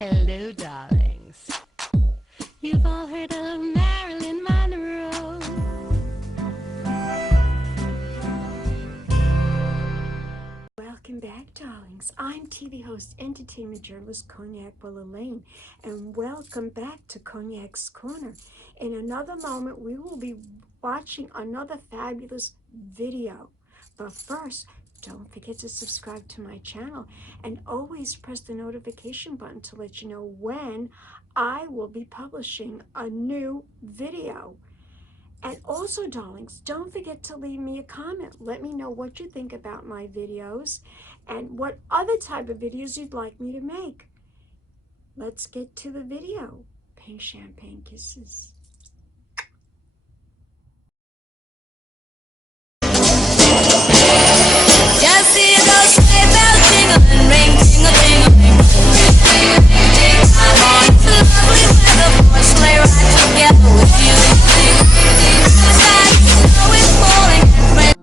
Hello, darlings. You've all heard of Marilyn Monroe. Welcome back, darlings. I'm TV host, entertainment journalist Cognac Wellerlane, and welcome back to Cognac's Corner. In another moment, we will be watching another fabulous video. But first, don't forget to subscribe to my channel and always press the notification button to let you know when I will be publishing a new video. And also, darlings, don't forget to leave me a comment. Let me know what you think about my videos and what other type of videos you'd like me to make. Let's get to the video. Pink champagne kisses. Just see those sleigh bells jingling, ring, jingle, jingle, ring. I'm on to lovely weather for a sleigh ride together with you. Outside, the snow is falling and friends.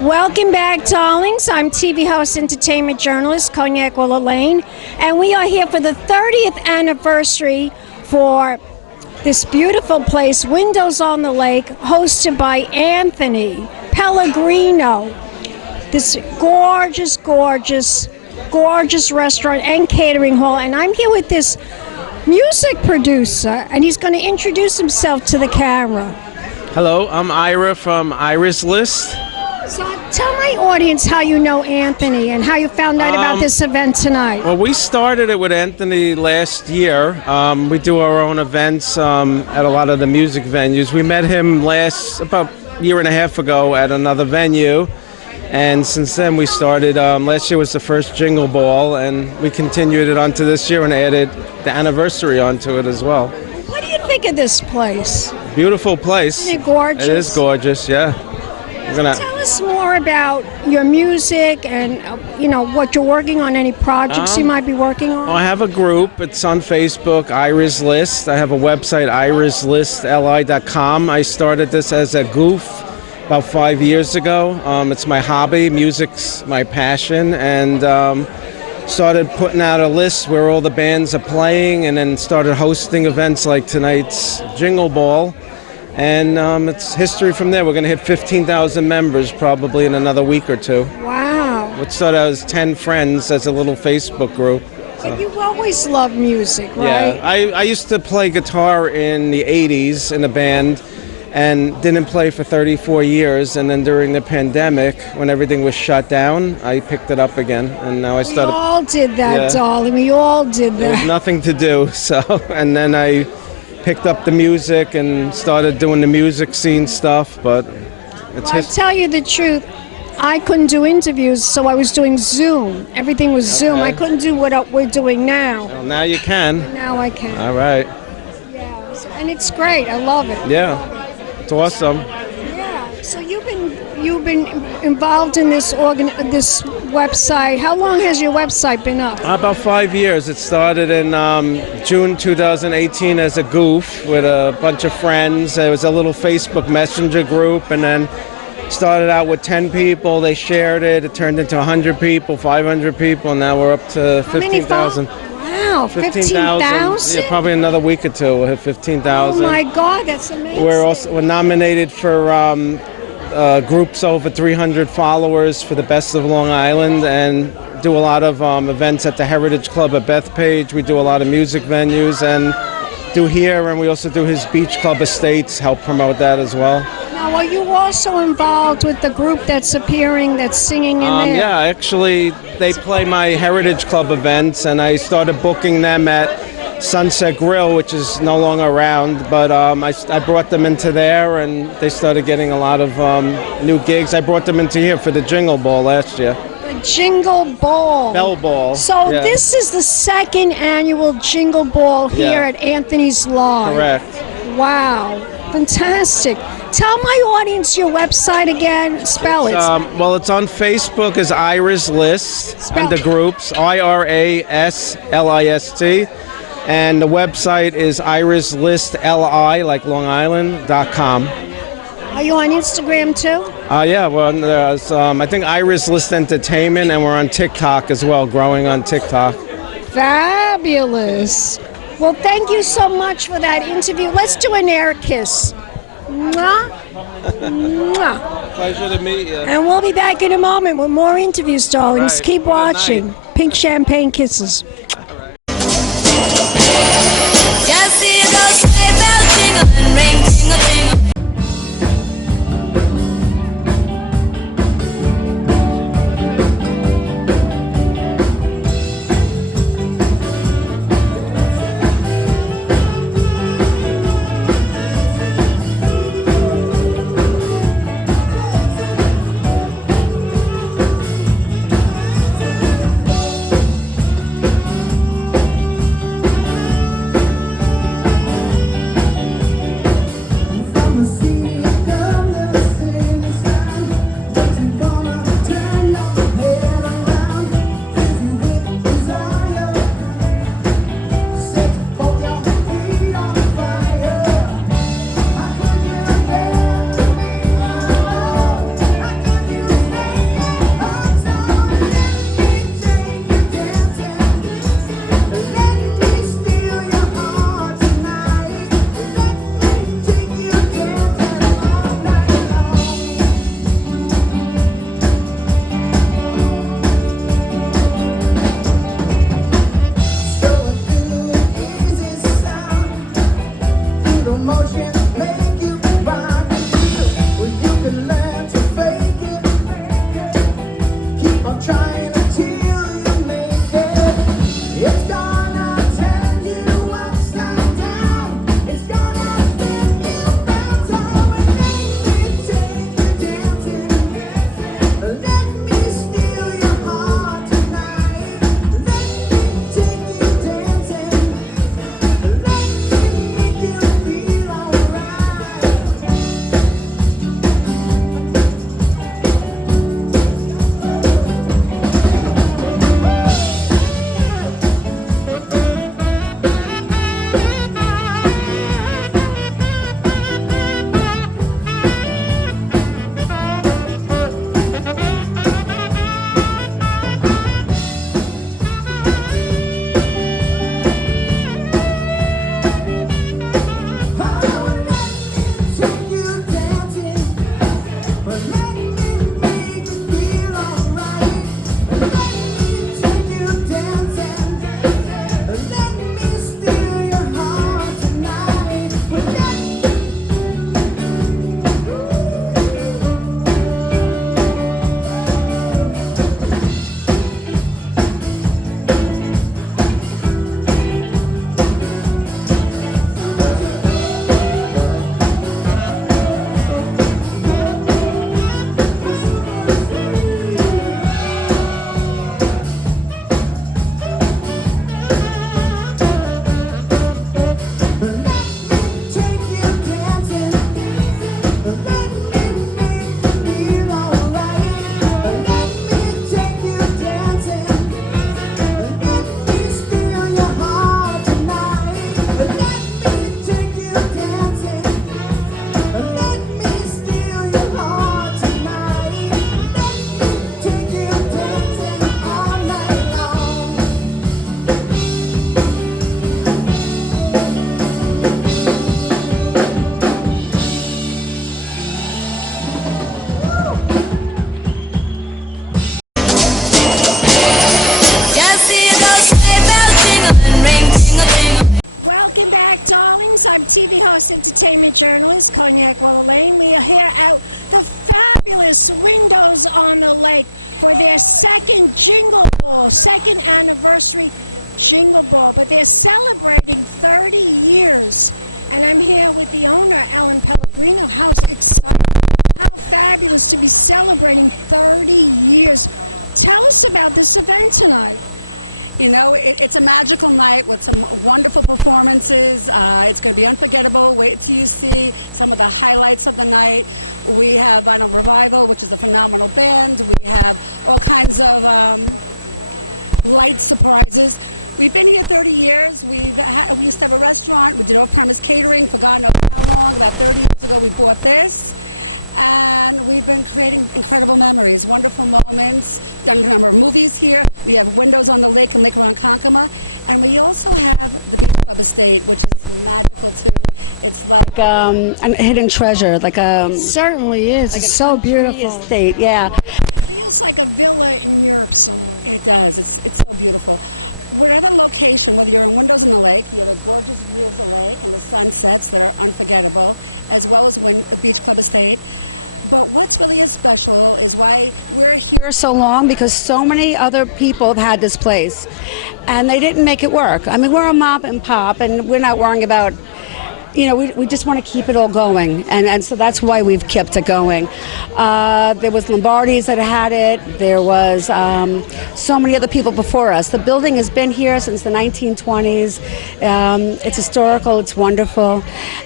Welcome back, darlings. I'm TV host, entertainment journalist Cognac Wellerlane, and we are here for the 30th anniversary for this beautiful place, Windows on the Lake, hosted by Anthony Pellegrino. This gorgeous, gorgeous, gorgeous restaurant and catering hall, and I'm here with this music producer, and he's going to introduce himself to the camera. Hello, I'm Ira from IRASLIST. So tell my audience how you know Anthony and how you found out about this event tonight. Well, we started it with Anthony last year. We do our own events at a lot of the music venues. We met him about a year and a half ago at another venue. And since then we started, last year was the first Jingle Ball, and we continued it onto this year and added the anniversary onto it as well. What do you think of this place? Beautiful place. Isn't it gorgeous? It is gorgeous, yeah. Tell us more about your music and what you're working on, any projects you might be working on. Well, I have a group. It's on Facebook, IRASLIST. I have a website, iraslistli.com. I started this as a goof about 5 years ago. It's my hobby. Music's my passion, and started putting out a list where all the bands are playing, and then started hosting events like tonight's Jingle Ball. And it's history from there. We're going to hit 15,000 members probably in another week or two. Wow. Which started out as 10 friends as a little Facebook group. So. But you've always loved music, right? Yeah, I used to play guitar in the 80s in a band and didn't play for 34 years. And then during the pandemic, when everything was shut down, I picked it up again. And now I started... We all did that, darling. We all did that. There was nothing to do, so... And then I picked up the music and started doing the music scene stuff, but it's I'll tell you the truth, I couldn't do interviews, so I was doing Zoom. Everything was Zoom. I couldn't do what we're doing now. Well, now you can. Now I can. All right. Yeah, and it's great. I love it. Yeah, it's awesome. Yeah. So you've been involved in this this website. How long has your website been up? About 5 years. It started in June 2018 as a goof with a bunch of friends. There was a little Facebook Messenger group, and then started out with 10 people. They shared it. It turned into 100 people, 500 people, and now we're up to 15,000. Wow, 15,000? Yeah, probably another week or two we'll hit 15,000. Oh my God, that's amazing. We're nominated for groups over 300 followers for the Best of Long Island, and do a lot of events at the Heritage Club at Bethpage. We do a lot of music venues and do here, and we also do his Beach Club Estates, help promote that as well. Now, are you also involved with the group that's appearing, that's singing in there? Yeah, actually, they play my Heritage Club events, and I started booking them at Sunset Grill, which is no longer around, but I brought them into there, and they started getting a lot of new gigs. I brought them into here for the Jingle Ball last year. The Jingle Ball. Bell Ball. So yeah. this is the second annual Jingle Ball here Yeah. at Anthony's Lodge. Correct. Wow, fantastic. Tell my audience your website again. Spell it. Well, it's on Facebook as IRASLIST, and the groups, IRASLIST. And the website is IRASLISTLI, like Long Island.com. Are you on Instagram too? Yeah, well, there's, I think IRASLIST Entertainment, and we're on TikTok as well, growing on TikTok. Fabulous. Well, thank you so much for that interview. Let's do an air kiss. Mwah. Mwah. Pleasure to meet you. And we'll be back in a moment with more interviews, darlings. Right. Keep Good watching. night. Pink champagne kisses. Just see those sleigh bells jingle and ring, jingle, jingle. host, entertainment journalist, Cognac Wellerlane. We are here at the fabulous Windows on the Lake for their second Jingle Ball, second anniversary Jingle Ball. But they're celebrating 30 years. And I'm here with the owner, Alan Pellegrino. How exciting, how fabulous to be celebrating 30 years. Tell us about this event tonight. You know, it's a magical night with some wonderful performances. It's going to be unforgettable. Wait till you see some of the highlights of the night. We have Revival, which is a phenomenal band. We have all kinds of light surprises. We've been here 30 years. We used to have a restaurant. We did all kinds of catering for God knows how long. About 30 years ago, we bought this. And we've been creating incredible memories, wonderful moments. Done a number of movies here. We have Windows on the Lake in Lake RONKONKOMA. And we also have the view of the stage, which is magical too. It's like a hidden treasure, like a... Certainly is. Like it's so beautiful. Estate, yeah. It's like a villa in New York City. It does. It's so beautiful. Whatever location, whether you're in Windows on the Lake, you have gorgeous views of the lake and the sunsets, they're unforgettable, as well as the Beach Club Estate. But what's really special is why we're here so long, because so many other people have had this place and they didn't make it work. I mean, we're a mom and pop and we're not worrying about, you know, we just want to keep it all going, and so that's why we've kept it going. There was Lombardi's that had it. There was so many other people before us. The building has been here since the 1920s. It's historical, it's wonderful,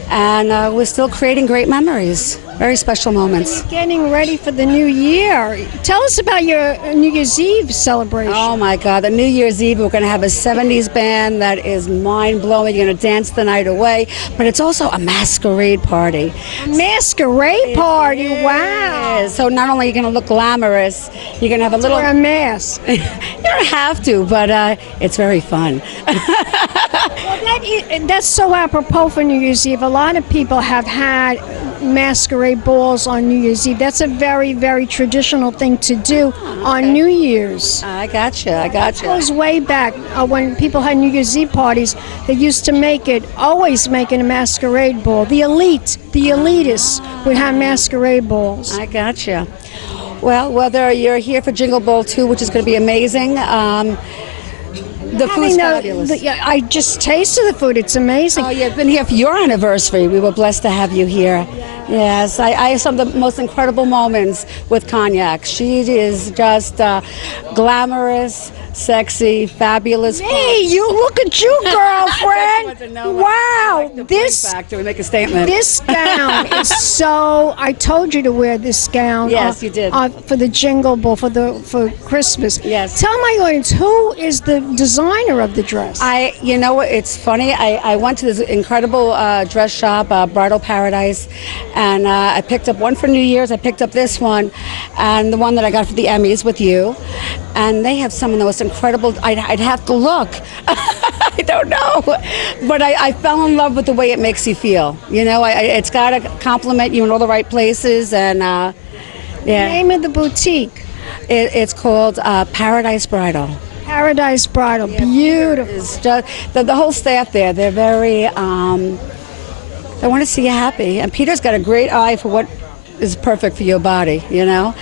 and we're still creating great memories, very special moments. Getting ready for the new year. Tell us about your New Year's Eve celebration. Oh my God, the New Year's Eve, we're going to have a 70s band that is mind-blowing. You're going to dance the night away, but it's also a masquerade party. A masquerade party, wow. So not only are you going to look glamorous, you're going to have a little... Wear a mask. You don't have to, but it's very fun. Well, that's so apropos for New Year's Eve. A lot of people have had masquerade balls on New Year's Eve. That's a very, very traditional thing to do on New Year's. I gotcha. It goes way back when people had New Year's Eve parties. They used to always make it a masquerade ball. The elitists would have masquerade balls. I gotcha. Well, whether you're here for Jingle Ball 2, which is going to be amazing, the food's fabulous. I just tasted the food. It's amazing. Oh, you've been here for your anniversary. We were blessed to have you here. Yes, I have some of the most incredible moments with Cognac. She is just glamorous, sexy, fabulous. Hey, you look at you, girlfriend! Wow, we make a statement. This gown is so. I told you to wear this gown. Yes, you did. For the Jingle Ball for Christmas. Yes. Tell my audience, who is the designer of the dress? You know what? It's funny. I went to this incredible dress shop, Bridal Paradise, and I picked up one for New Year's. I picked up this one, and the one that I got for the Emmys with you. And they have some of the most incredible. I'd have to look. I don't know, but I fell in love with the way it makes you feel. You know, it's got to compliment you in all the right places, and yeah. The name of the boutique? It's called Paradise Bridal. Paradise Bridal, yeah, beautiful. It's just, the whole staff there. They're very. They want to see you happy, and Peter's got a great eye for what is perfect for your body, you know.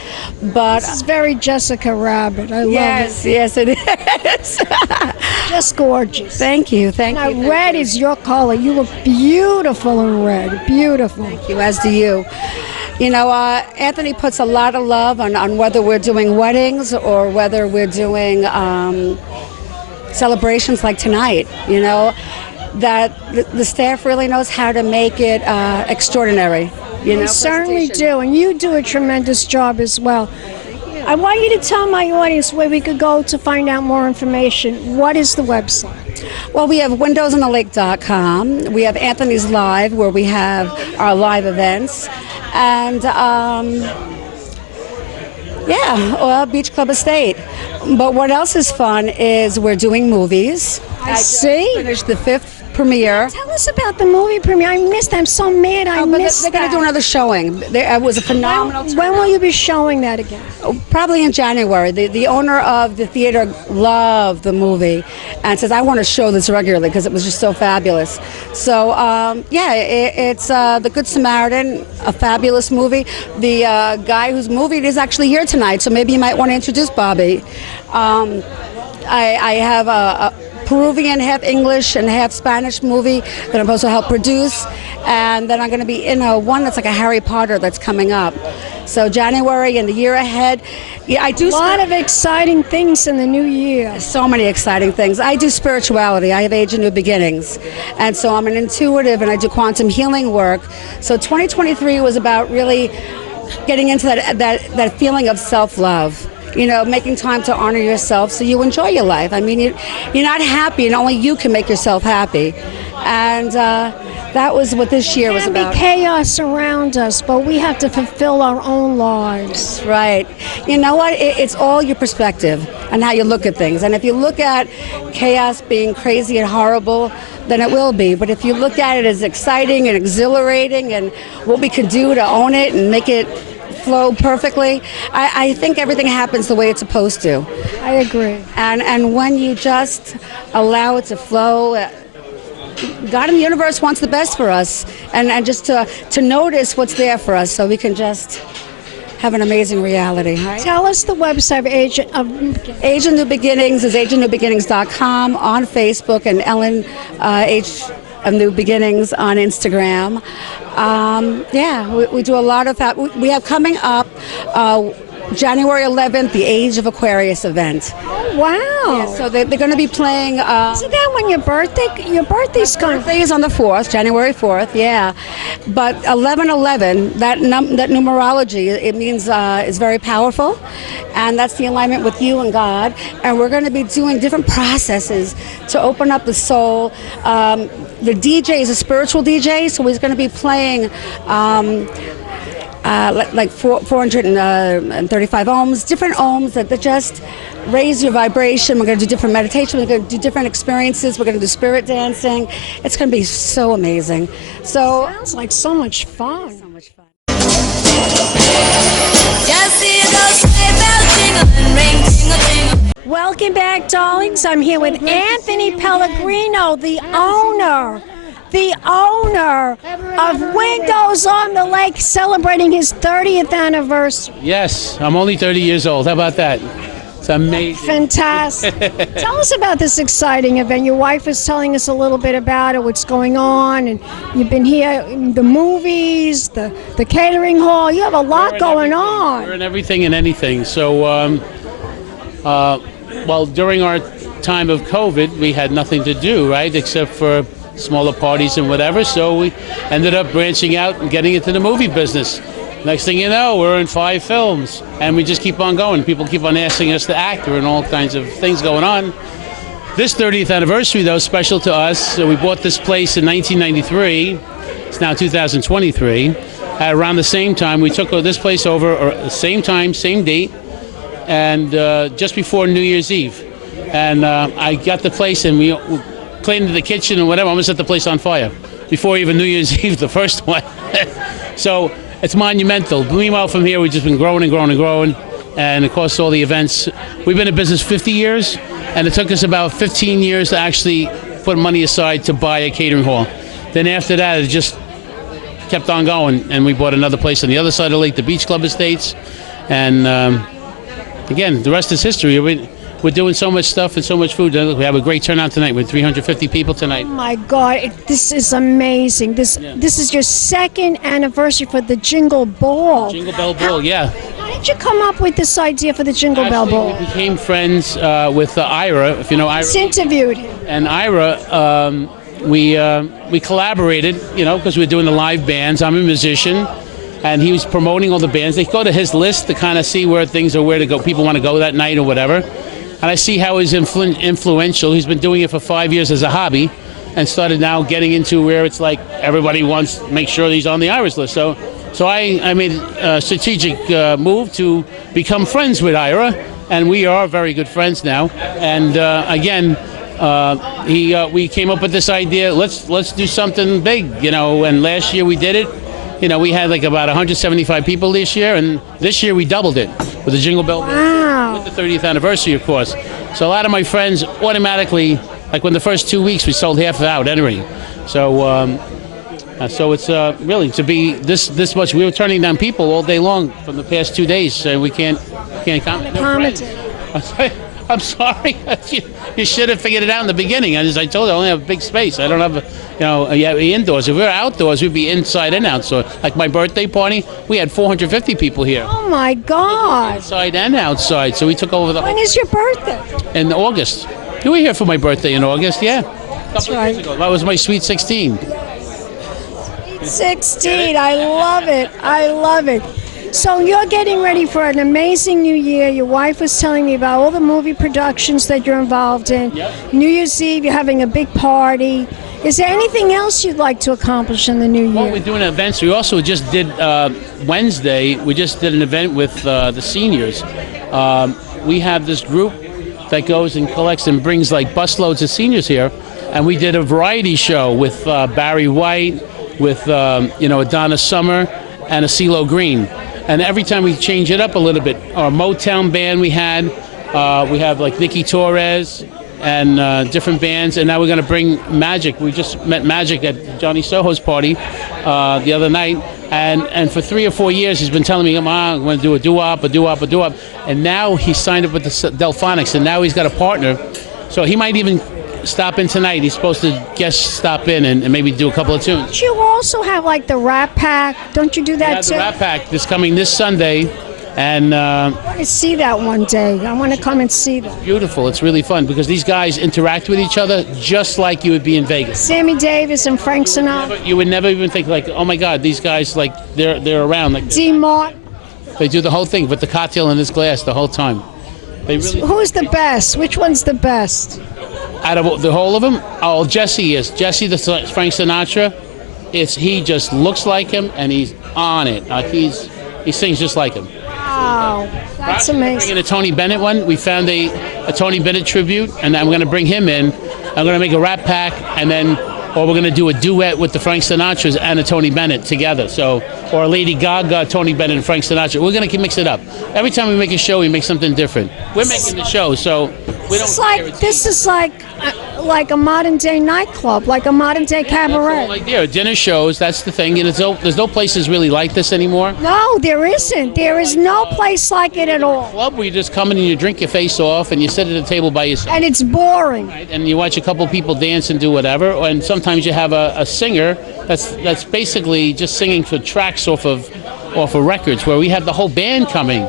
But this is very Jessica Rabbit. I love it. Yes, it is. Just gorgeous. Thank you. Now, red is your color. You look beautiful in red. Beautiful. Thank you, as do you. You know, Anthony puts a lot of love on whether we're doing weddings or whether we're doing celebrations like tonight, you know, that the staff really knows how to make it extraordinary. You certainly do, and you do a tremendous job as well. I want you to tell my audience where we could go to find out more information. What is the website? Well, we have windowsonthelake.com. We have Anthony's Live, where we have our live events. And, Beach Club Estate. But what else is fun is we're doing movies. I see. Finished the 5th premiere. Tell us about the movie premiere. I missed. I'm so mad. I But missed they're going to do another showing. It was a phenomenal. When will you be showing that again? Probably in January. The owner of the theater loved the movie and says, I want to show this regularly because it was just so fabulous. So, it's The Good Samaritan, a fabulous movie. The guy whose movie it is actually here tonight, so maybe you might want to introduce Bobby. I have a Peruvian, half English and half Spanish movie that I'm supposed to help produce, and then I'm going to be in one that's like a Harry Potter that's coming up. So January and the year ahead, I do a lot of exciting things in the new year. so many exciting things. I do spirituality. I have Age of New Beginnings, and so I'm an intuitive and I do quantum healing work. So 2023 was about really getting into that feeling of self-love. You know, making time to honor yourself so you enjoy your life. I mean, you're not happy, and only you can make yourself happy. And that was what this year was about. There can be chaos around us, but we have to fulfill our own lives. Right. You know what? It's all your perspective and how you look at things. And if you look at chaos being crazy and horrible, then it will be. But if you look at it as exciting and exhilarating and what we can do to own it and make it flow perfectly, I think everything happens the way it's supposed to. I agree. And when you just allow it to flow, God in the universe wants the best for us, and just to notice what's there for us so we can just have an amazing reality. Right? Tell us the website of Agent of Age of New Beginnings is ageofnewbeginnings.com on Facebook, and Ellen H of New Beginnings on Instagram. We do a lot of that. We have coming up January 11th, the Age of Aquarius event. Oh, wow. Yeah, so they're going to be playing. Isn't that when your birthday's going? Birthday is on the 4th, January 4th, yeah. But 1111, that numerology, it means is very powerful. And that's the alignment with you and God. And we're going to be doing different processes to open up the soul. The DJ is a spiritual DJ, so he's going to be playing like 435 ohms, different ohms that just raise your vibration. We're going to do different meditation. We're going to do different experiences. We're going to do spirit dancing. It's going to be so amazing. So Sounds like so much fun. so much fun. Just hear those sleigh bells jingling, ring, jingle, jingle. Welcome back, darlings. I'm here with Anthony Pellegrino, the owner of Windows on the Lake, celebrating his 30th anniversary. Yes, I'm only 30 years old. How about that? It's amazing. Fantastic. Tell us about this exciting event. Your wife was telling us a little bit about it, what's going on, and you've been here, the movies, the catering hall. You have a lot going on. We're in everything and anything. So, during our time of COVID, we had nothing to do, right, except for smaller parties and whatever. So we ended up branching out and getting into the movie business. Next thing you know, we're in 5 films, and we just keep on going. People keep on asking us to act. There are all kinds of things going on. This 30th anniversary, though, is special to us. So we bought this place in 1993. It's now 2023. Around the same time, we took this place over, same time, same date, and just before New Year's Eve. And I got the place, and we cleaned the kitchen and whatever. I almost set the place on fire before even New Year's Eve, the first one. So it's monumental. Meanwhile, from here, we've just been growing and growing and growing. And of course, all the events. We've been in business 50 years, and it took us about 15 years to actually put money aside to buy a catering hall. Then after that, it just kept on going, and we bought another place on the other side of the lake, the Beach Club Estates. And again, the rest is history. We're doing so much stuff and so much food. We have a great turnout tonight with 350 people tonight. Oh my God, this is amazing. This is your 2nd anniversary for the Jingle Ball. Jingle Bell Ball, yeah. How did you come up with this idea for the Jingle Bell Ball? We became friends with Ira, if you know Ira. Just interviewed him. And Ira, we collaborated, because we were doing the live bands. I'm a musician, and he was promoting all the bands. They go to his list to kind of see where things are, where to go. People want to go that night or whatever. And I see how he's influential. He's been doing it for 5 years as a hobby, and started now getting into where it's like everybody wants to make sure he's on the Ira's list. So I made a strategic move to become friends with Ira, and we are very good friends now. And again, we came up with this idea. Let's do something big, And last year we did it. We had like about 175 people this year, and this year we doubled it with the Jingle Bell Wow. with the 30th anniversary, of course. So a lot of my friends automatically, like when the first 2 weeks we sold half out entering. So it's really to be this much. We were turning down people all day long from the past 2 days, so we can't comment. I'm sorry. You should have figured it out in the beginning. As I told you, I only have a big space. I don't have, indoors. If we were outdoors, we'd be inside and outside. Like my birthday party, we had 450 people here. Oh my God. Inside and outside. So we took over the When is your birthday? in August. You were here for my birthday in August, yeah. That's right. That was my sweet 16. 16. I love it. I love it. So you're getting ready for an amazing new year. Your wife was telling me about all the movie productions that you're involved in. Yep. New Year's Eve, you're having a big party. Is there anything else you'd like to accomplish in the new year? Well, we're doing events. We also just did Wednesday. We just did an event with the seniors. We have this group that goes and collects and brings like busloads of seniors here, and we did a variety show with Barry White, with Donna Summer, and a CeeLo Green. And every time we change it up a little bit, our Motown band we have like Nikki Torres and different bands, and now we're going to bring Magic. We just met Magic at Johnny Soho's party the other night, and for 3 or 4 years he's been telling me, I'm going to do a doo-wop, and now he signed up with the Delphonics, and now he's got a partner, so he might even stop in tonight. He's supposed to stop in and maybe do a couple of tunes. But you also have like the Rat Pack. Don't you do that too? The Rat Pack is coming this Sunday, and I want to see that one day. I want to come and see that. beautiful. It's really fun because these guys interact with each other just like you would be in Vegas. Sammy Davis and Frank Sinatra. You would never even think like, oh my God, these guys like they're around. Like D. Martin. they do the whole thing with the cocktail in his glass the whole time. They really Who's the best? Which one's the best? out of the whole of them. Oh, Jesse the Frank Sinatra. He just looks like him and he's on it. He sings just like him. Wow, that's amazing. Bringing a Tony Bennett one. We found a Tony Bennett tribute, and I'm going to bring him in. I'm going to make a Rat Pack, or we're going to do a duet with the Frank Sinatras and a Tony Bennett together. So, or Lady Gaga, Tony Bennett, and Frank Sinatra. We're going to mix it up. Every time we make a show, we make something different. We're making the show, so we don't. This is like a modern day nightclub, like a modern day cabaret. Like dinner shows. That's the thing. And there's no places really like this anymore. No, there isn't. There is no place like it at all. Club where you just come in and you drink your face off and you sit at a table by yourself. And it's boring. Right? And you watch a couple people dance and do whatever. And sometimes you have a singer that's basically just singing for tracks off of records, where we have the whole band coming,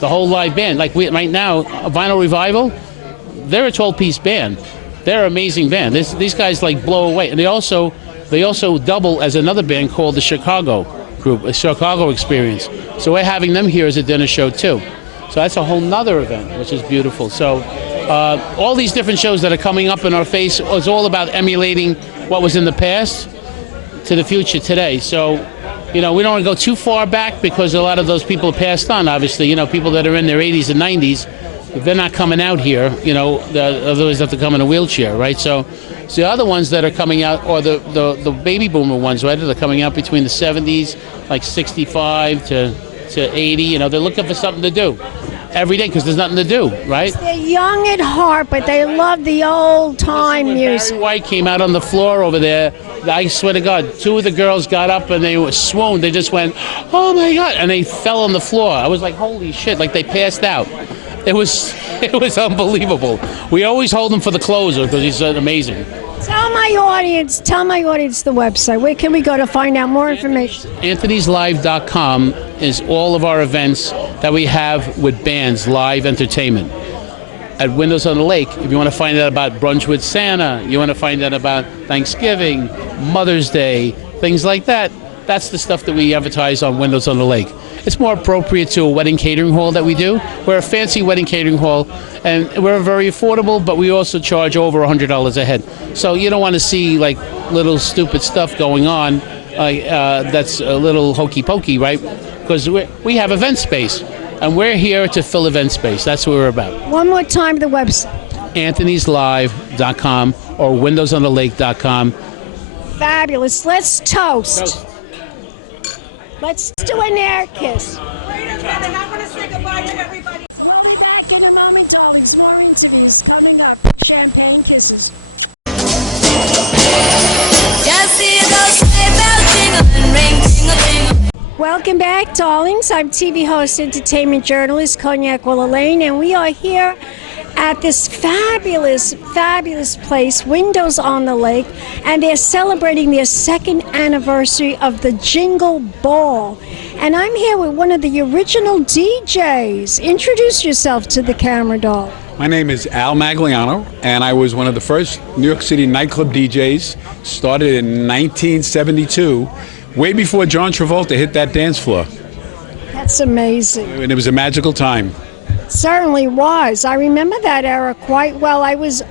the whole live band. Like right now, a Vinyl Revival, they're a 12-piece band. They're an amazing band. These guys like blow away, and they also double as another band called the Chicago Group, a Chicago Experience. So we're having them here as a dinner show too. So that's a whole nother event, which is beautiful. So all these different shows that are coming up in our face is all about emulating what was in the past to the future today. So, we don't want to go too far back because a lot of those people passed on. Obviously, people that are in their 80s and 90s. If they're not coming out here, otherwise they have to come in a wheelchair, right? So the other ones that are coming out, or the baby boomer ones, right? They're coming out between the 70s, like 65 to 80. They're looking for something to do every day because there's nothing to do, right? They're young at heart, but they love the old time music. Barry White came out on the floor over there. I swear to God, 2 of the girls got up and they were swooned. They just went, oh my God, and they fell on the floor. I was like, holy shit, like they passed out. It was unbelievable. We always hold him for the closer because he's amazing. Tell my audience the website. Where can we go to find out more information? Anthony'sLive.com is all of our events that we have with bands, live entertainment. At Windows on the Lake, if you want to find out about Brunch with Santa, you want to find out about Thanksgiving, Mother's Day, things like that, that's the stuff that we advertise on Windows on the Lake. It's more appropriate to a wedding catering hall that we do. We're a fancy wedding catering hall, and we're very affordable, but we also charge over $100 a head. So you don't want to see like little stupid stuff going on that's a little hokey pokey, right? Because we have event space, and we're here to fill event space. That's what we're about. One more time, the website. Anthony'sLive.com. IRASLIST.com or windowsonthelake.com. Fabulous. Let's toast. Let's do an air kiss. Wait a minute, I want to say goodbye to everybody. We'll be back in a moment, darlings. More interviews coming up. Champagne kisses. Just hear those sleigh bells jingling, ring, tingle, tingle. Welcome back, darlings. I'm TV host, entertainment journalist, Cognac Wellerlane, and we are here at this fabulous, fabulous place, Windows on the Lake, and they're celebrating their second anniversary of the Jingle Ball. And I'm here with one of the original DJs. Introduce yourself to the camera, doll. My name is Al Magliano, and I was one of the first New York City nightclub DJs, started in 1972, way before John Travolta hit that dance floor. That's amazing. And it was a magical time. Certainly was. I remember that era quite well. I was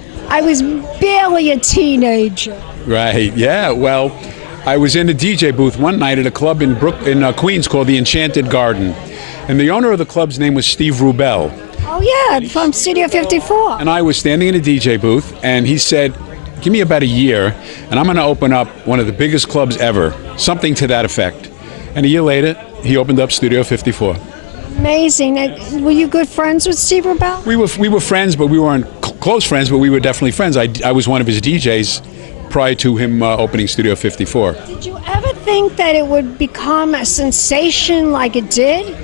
barely a teenager. Right, yeah, well, I was in a DJ booth one night at a club in Queens called the Enchanted Garden, and the owner of the club's name was Steve Rubel. Oh yeah, from Studio 54. And I was standing in a DJ booth, and he said, give me about a year, and I'm going to open up one of the biggest clubs ever, something to that effect. And a year later, he opened up Studio 54. Amazing. Were you good friends with Steve Rubel? We were friends, but we weren't close friends, but we were definitely friends. I was one of his DJs prior to him opening Studio 54. Did you ever think that it would become a sensation like it did?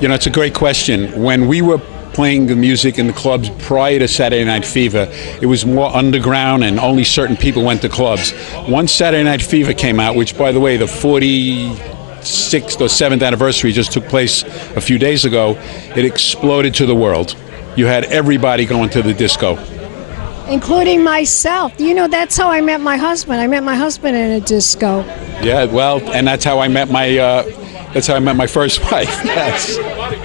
You know, it's a great question. When we were playing the music in the clubs prior to Saturday Night Fever, it was more underground and only certain people went to clubs. Once Saturday Night Fever came out, which, by the way, the 46th or 7th anniversary just took place a few days ago, it exploded to the world. You had everybody going to the disco. Including myself. You know, that's how I met my husband. I met my husband in a disco. Yeah, well, and that's how I met my first wife. Yes. What do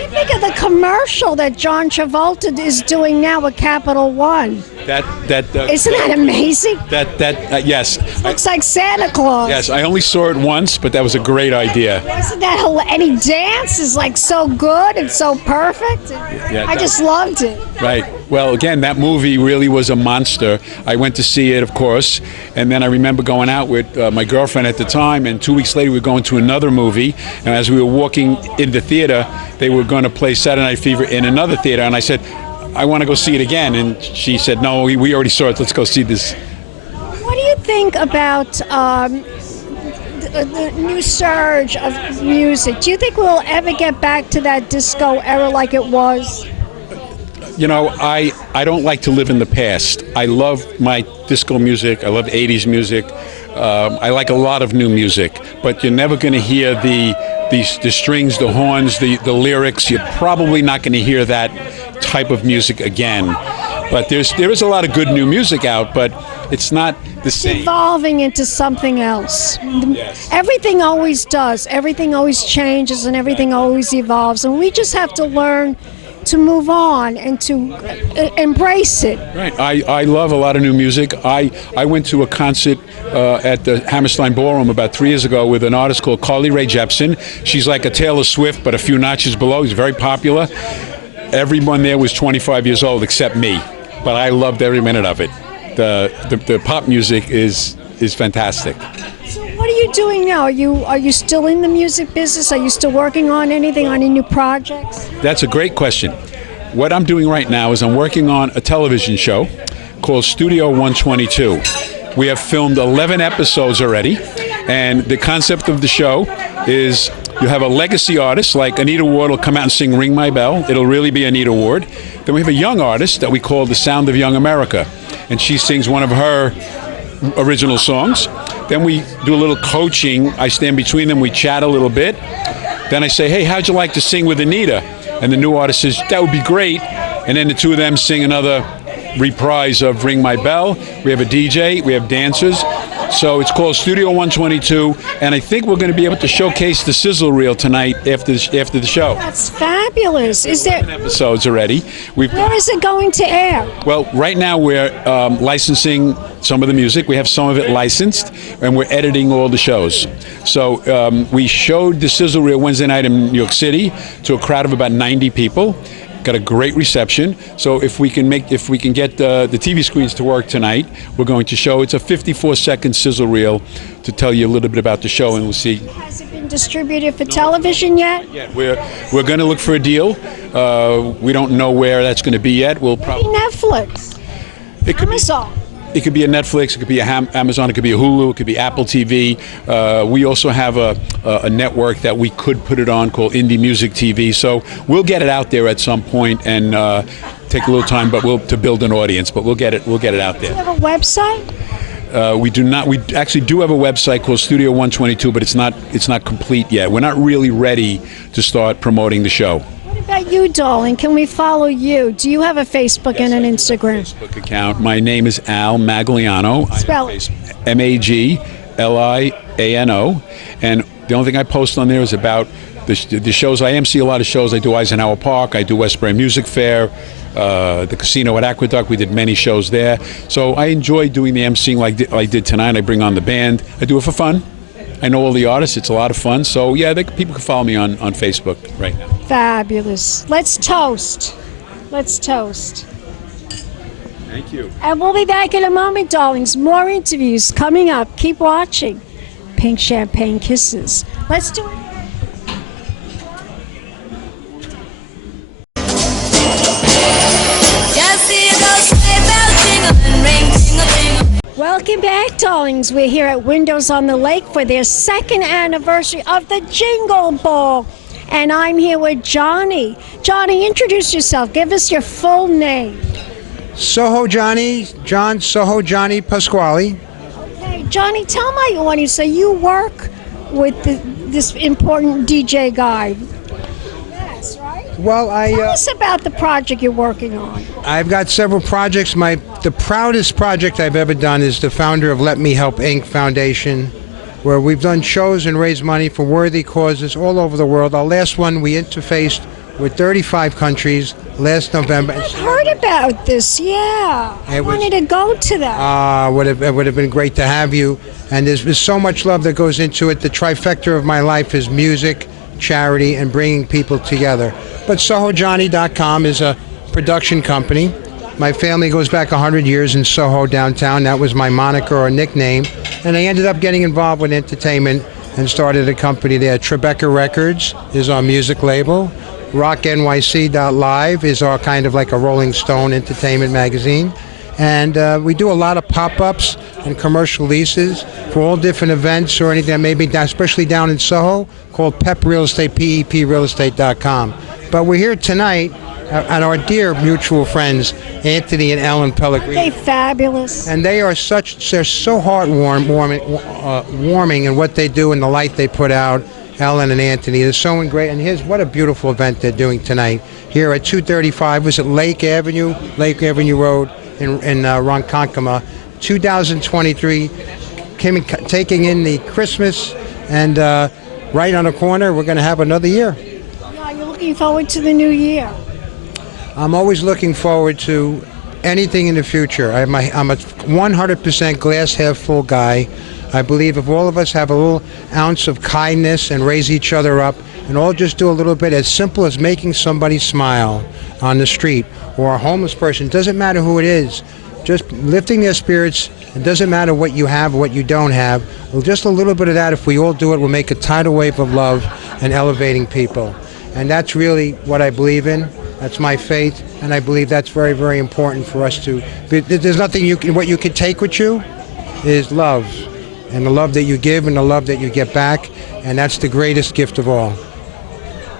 you think of the commercial that John Travolta is doing now with Capital One? Isn't that amazing? Yes. Looks like Santa Claus. Yes, I only saw it once, but that was a great idea. Wasn't that hilarious? And he dances like so good and so perfect. I just loved it. Right. Well, again, that movie really was a monster. I went to see it, of course, and then I remember going out with my girlfriend at the time, and 2 weeks later we were going to another movie, and as we were walking in the theater, they were going to play Saturday Night Fever in another theater, and I said, I want to go see it again, and she said, no, we already saw it, let's go see this. What do you think about the new surge of music? Do you think we'll ever get back to that disco era like it was? You know, I don't like to live in the past. I love my disco music. I love 80s music. I like a lot of new music, but you're never going to hear the strings, the horns, the lyrics. You're probably not going to hear that type of music again. But there is a lot of good new music out, but it's not the same. It's evolving into something else. Yes. Everything always does. Everything always changes and everything always evolves. And we just have to learn to move on and to embrace it. Right. I love a lot of new music. I went to a concert at the Hammerstein Ballroom about 3 years ago with an artist called Carly Rae Jepsen. She's like a Taylor Swift, but a few notches below. She's very popular. Everyone there was 25 years old except me, but I loved every minute of it. The pop music is fantastic. So what are you doing now? Are you still in the music business? Are you still working on anything, on any new projects? That's a great question. What I'm doing right now is I'm working on a television show called Studio 122. We have filmed 11 episodes already, and the concept of the show is you have a legacy artist like Anita Ward will come out and sing Ring My Bell. It'll really be Anita Ward. Then we have a young artist that we call the Sound of Young America, and she sings one of her original songs. Then we do a little coaching. I stand between them. We chat a little bit. Then I say, hey, how'd you like to sing with Anita? And the new artist says, that would be great. And then the two of them sing another reprise of Ring My Bell. We have a DJ. We have dancers. So it's called Studio 122, and I think we're going to be able to showcase the sizzle reel tonight after the show. That's fabulous. Is there episodes already? Where is it going to air? Well, right now we're licensing some of the music. We have some of it licensed, and we're editing all the shows. So we showed the sizzle reel Wednesday night in New York City to a crowd of about 90 people. got a great reception. So if we can get the TV screens to work tonight, we're going to show. It's a 54-second sizzle reel to tell you a little bit about the show, and we'll see. Has it been distributed for television yet? Yeah, we're going to look for a deal. We don't know where that's going to be yet. We'll Maybe Netflix. It could Amazon. It could be a Netflix, it could be a Amazon, it could be a Hulu, it could be Apple TV. We also have a network that we could put it on called Indie Music TV. So we'll get it out there at some point and take a little time, but to build an audience. But we'll get it out there. Do you have a website? We do not. We actually do have a website called Studio 122, but it's not complete yet. We're not really ready to start promoting the show. What about you, darling? Can we follow you? Do you have a Facebook and an Instagram? Facebook account. My name is Al Magliano. Spell it. Magliano. And the only thing I post on there is about the shows. I MC a lot of shows. I do Eisenhower Park. I do Westbury Music Fair. The casino at Aqueduct. We did many shows there. So I enjoy doing the MCing like I did tonight. I bring on the band. I do it for fun. I know all the artists. It's a lot of fun. So, yeah, people can follow me on Facebook right now. Fabulous. Let's toast. Let's toast. Thank you. And we'll be back in a moment, darlings. More interviews coming up. Keep watching. Pink Champagne Kisses. Let's do it. Just hear those sleigh bells jingling, ring, jingle, jingle. Welcome back, darlings. We're here at Windows on the Lake for their second anniversary of the Jingle Ball. And I'm here with Johnny. Johnny, introduce yourself. Give us your full name. SOHO Johnny, John SOHO Johnny Pasquale. Okay, Johnny, tell my audience that you work with this important DJ guy. Yes, right? Well, Tell us about the project you're working on. I've got several projects. The proudest project I've ever done is the founder of Let Me Help Inc. Foundation, where we've done shows and raised money for worthy causes all over the world. Our last one, we interfaced with 35 countries last November. I've heard about this, yeah. I wanted to go to that. It would have been great to have you. And there's so much love that goes into it. The trifecta of my life is music, charity, and bringing people together. But SohoJohnny.com is a production company. My family goes back 100 years in Soho downtown. That was my moniker or nickname. And I ended up getting involved with entertainment and started a company there. Tribeca Records is our music label. RockNYC.live is our kind of like a Rolling Stone entertainment magazine. And we do a lot of pop-ups and commercial leases for all different events or anything that may be down, especially down in Soho, called PEP Real Estate, PEPrealestate.com. But we're here tonight and our dear mutual friends, Anthony and Ellen Pellegrino. They're fabulous. And they're so heartwarming in what they do and the light they put out, Ellen and Anthony. They're so great. And here's what a beautiful event they're doing tonight here at 235. Was it Lake Avenue Road in Ronkonkoma, 2023, taking in the Christmas, and right on the corner, we're going to have another year. Yeah, you're looking forward to the new year. I'm always looking forward to anything in the future. I'm a 100% glass half full guy. I believe if all of us have a little ounce of kindness and raise each other up and all just do a little bit, as simple as making somebody smile on the street or a homeless person, doesn't matter who it is, just lifting their spirits. It doesn't matter what you have or what you don't have. Well, just a little bit of that, if we all do it, will make a tidal wave of love and elevating people. And that's really what I believe in. That's my faith, and I believe that's very, very important for us to. There's nothing what you can take with you is love, and the love that you give and the love that you get back, and that's the greatest gift of all.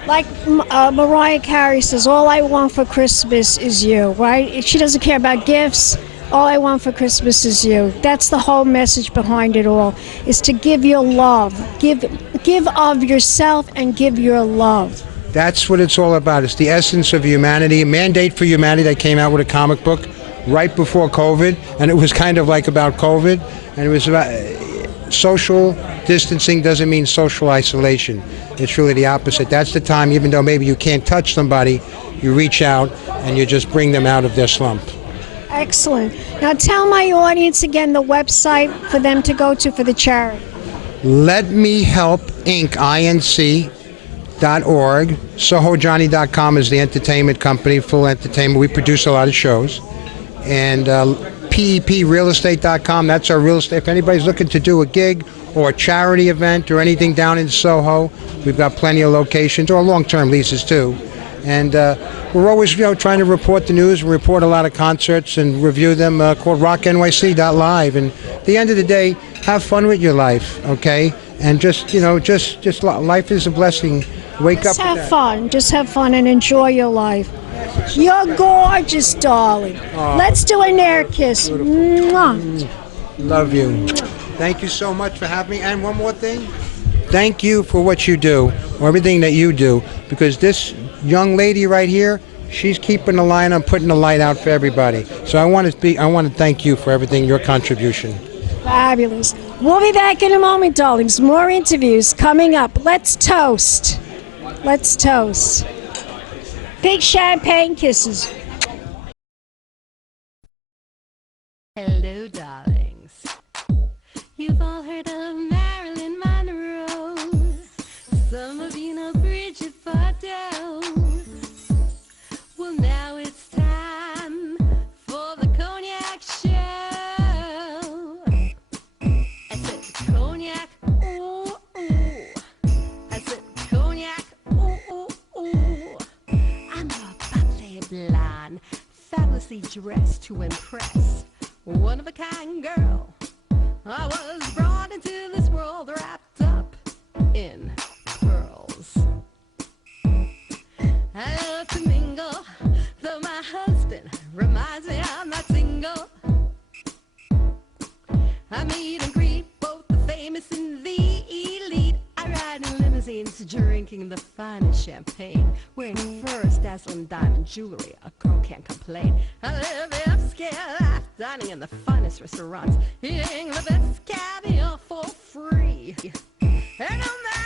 Like Mariah Carey says, all I want for Christmas is you, right? She doesn't care about gifts. All I want for Christmas is you. That's the whole message behind it all, is to give your love. Give of yourself and give your love. That's what it's all about. It's the essence of humanity. A Mandate for Humanity that came out with a comic book right before COVID, and it was kind of like about COVID, and it was about social distancing doesn't mean social isolation. It's really the opposite. That's the time, even though maybe you can't touch somebody, you reach out and you just bring them out of their slump. Excellent. Now tell my audience again the website for them to go to for the charity. Let Me Help Inc. SOHOJohnny.org. SOHOJohnny.com is the entertainment company, full entertainment. We produce a lot of shows. And PEPRealestate.com, that's our real estate. If anybody's looking to do a gig or a charity event or anything down in Soho, we've got plenty of locations, or long-term leases too. And we're always, trying to report the news. We report a lot of concerts and review them, called rocknyc.live. And at the end of the day, have fun with your life, okay? And just life is a blessing. Wake up. Just have fun. Just have fun and enjoy your life. You're gorgeous, darling. Let's do an air kiss. Mwah. Love you. Thank you so much for having me. And one more thing. Thank you for what you do, or everything that you do, because this young lady right here, she's keeping the line on, putting the light out for everybody. So I want to thank you for everything, your contribution. Fabulous. We'll be back in a moment, darlings. More interviews coming up. Let's toast. Let's toast. Big champagne kisses. Hello, darlings. You've all heard of Marilyn Monroe. Some of you know Bridget Bardot. Well, now it's time for the Cognac Show. I said cognac, ooh, ooh. I said cognac, ooh, ooh, ooh. I'm a bubbly blonde, fabulously dressed to impress. One of a kind girl. I was brought into this world wrapped up in pearls. I love to mingle, though my husband reminds me I'm not single. I meet and greet both the famous and the elite. I ride in limousines, drinking the finest champagne, wearing furs, dazzling diamond jewelry. A girl can't complain. I live the upscale life, dining in the finest restaurants, eating the best caviar for free. And no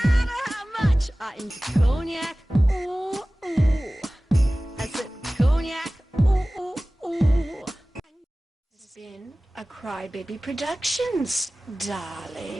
matter how much I enjoy cognac, ooh, ooh. I said cognac, ooh, ooh, ooh. It's been a Crybaby Productions, darling.